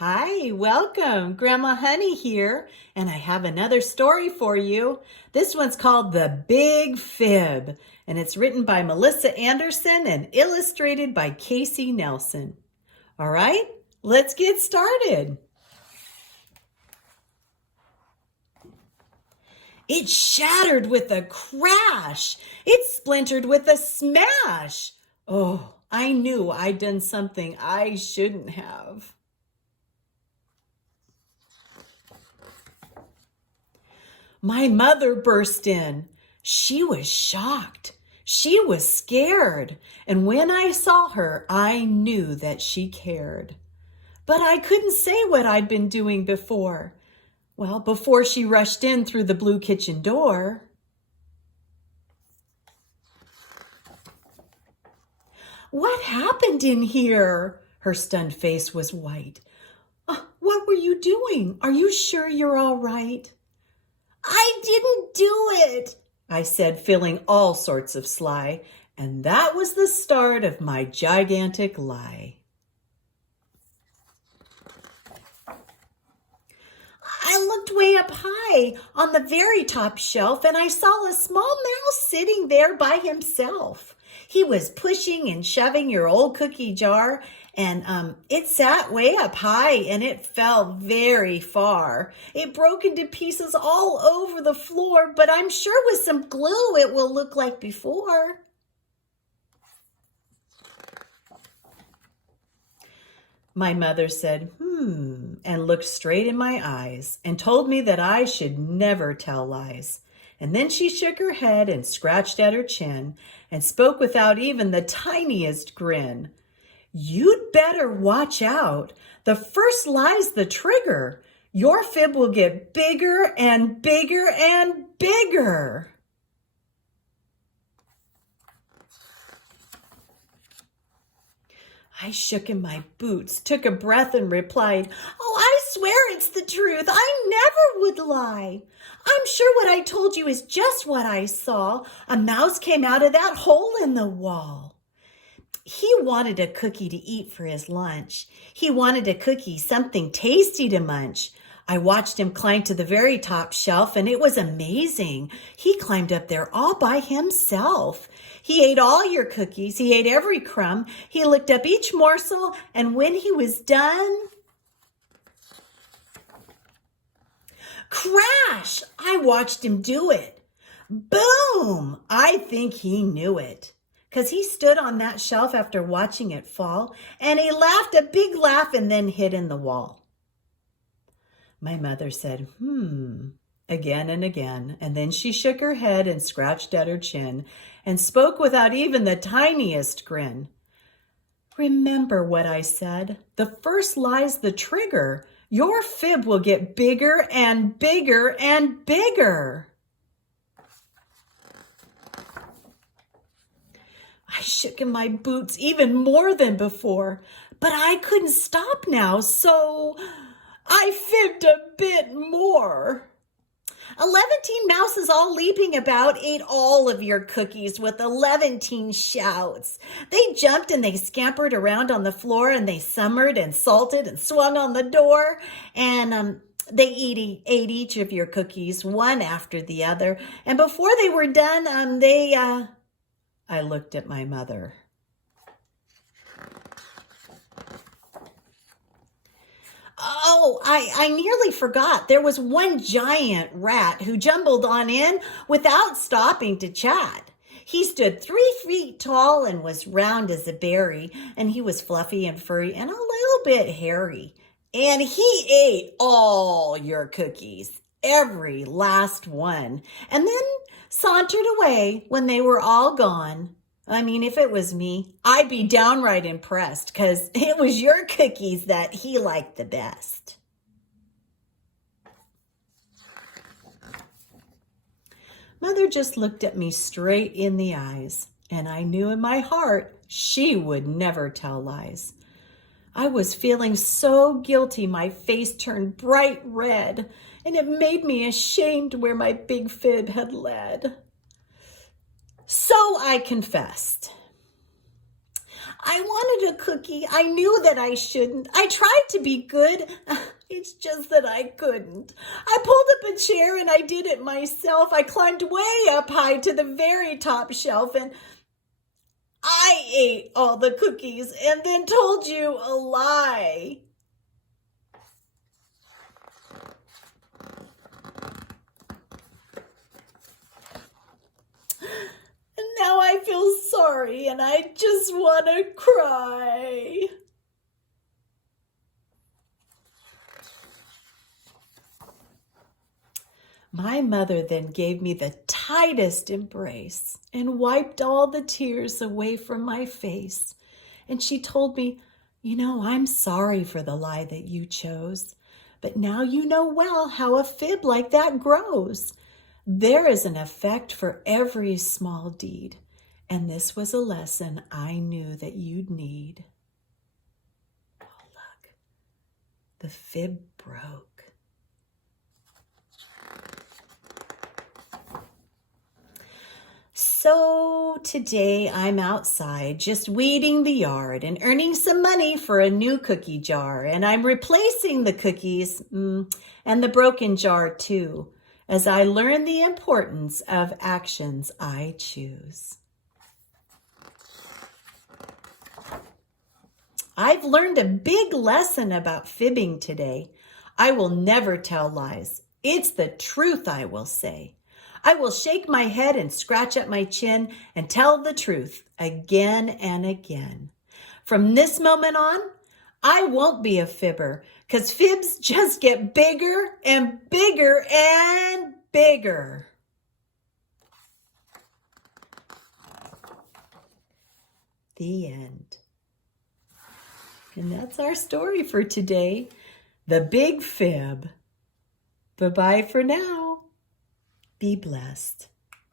Hi, welcome. Grandma Honey here, and I have another story for you. This one's called The Big Fib, and it's written by Melissa Anderson and illustrated by Casey Nelson. All right, let's get started. It shattered with a crash. It splintered with a smash. Oh, I knew I'd done something I shouldn't have. My mother burst in. She was shocked. She was scared. And when I saw her, I knew that she cared. But I couldn't say what I'd been doing before. Well, before she rushed in through the blue kitchen door. What happened in here? Her stunned face was white. What were you doing? Are you sure you're all right? I didn't do it, I said, feeling all sorts of sly, and that was the start of my gigantic lie. I looked way up high on the very top shelf, and I saw a small mouse sitting there by himself. He was pushing and shoving your old cookie jar, and it sat way up high, and it fell very far. It broke into pieces all over the floor, but I'm sure with some glue it will look like before. My mother said, and looked straight in my eyes and told me that I should never tell lies. And then she shook her head and scratched at her chin and spoke without even the tiniest grin. You'd better watch out. The first lie's the trigger. Your fib will get bigger and bigger and bigger. I shook in my boots, took a breath, and replied, Oh, I swear it's the truth. I never would lie. I'm sure what I told you is just what I saw. A mouse came out of that hole in the wall. He wanted a cookie to eat for his lunch. He wanted a cookie, something tasty to munch. I watched him climb to the very top shelf, and it was amazing. He climbed up there all by himself. He ate all your cookies. He ate every crumb. He licked up each morsel, and when he was done, crash! I watched him do it. Boom! I think he knew it, 'cause he stood on that shelf after watching it fall, and he laughed a big laugh and then hid in the wall. My mother said, again and again, and then she shook her head and scratched at her chin and spoke without even the tiniest grin. Remember what I said. The first lie's the trigger. Your fib will get bigger and bigger and bigger. I shook in my boots even more than before, but I couldn't stop now, so I fibbed a bit more. 11 mouses all leaping about ate all of your cookies with 11 shouts. They jumped and they scampered around on the floor, and they summered and salted and swung on the door, and they ate each of your cookies one after the other. And before they were done, I looked at my mother. Oh, I nearly forgot. There was one giant rat who jumbled on in without stopping to chat. He stood 3 feet tall and was round as a berry, and he was fluffy and furry and a little bit hairy. And he ate all your cookies, every last one, and then sauntered away when they were all gone. I mean, if it was me, I'd be downright impressed, 'cause it was your cookies that he liked the best. Mother just looked at me straight in the eyes, and I knew in my heart she would never tell lies. I was feeling so guilty my face turned bright red, and it made me ashamed where my big fib had led. So I confessed. I wanted a cookie. I knew that I shouldn't. I tried to be good. It's just that I couldn't. I pulled up a chair and I did it myself. I climbed way up high to the very top shelf and I ate all the cookies and then told you a lie. And now I feel sorry and I just want to cry. My mother then gave me the tightest embrace and wiped all the tears away from my face. And she told me, I'm sorry for the lie that you chose, but now you know well how a fib like that grows. There is an effect for every small deed, and this was a lesson I knew that you'd need. Oh, look, the fib broke. So today I'm outside just weeding the yard and earning some money for a new cookie jar. And I'm replacing the cookies and the broken jar too, as I learn the importance of actions I choose. I've learned a big lesson about fibbing today. I will never tell lies. It's the truth I will say. I will shake my head and scratch at my chin and tell the truth again and again. From this moment on, I won't be a fibber, because fibs just get bigger and bigger and bigger. The end. And that's our story for today, the Big Fib. Bye-bye for now. Be blessed.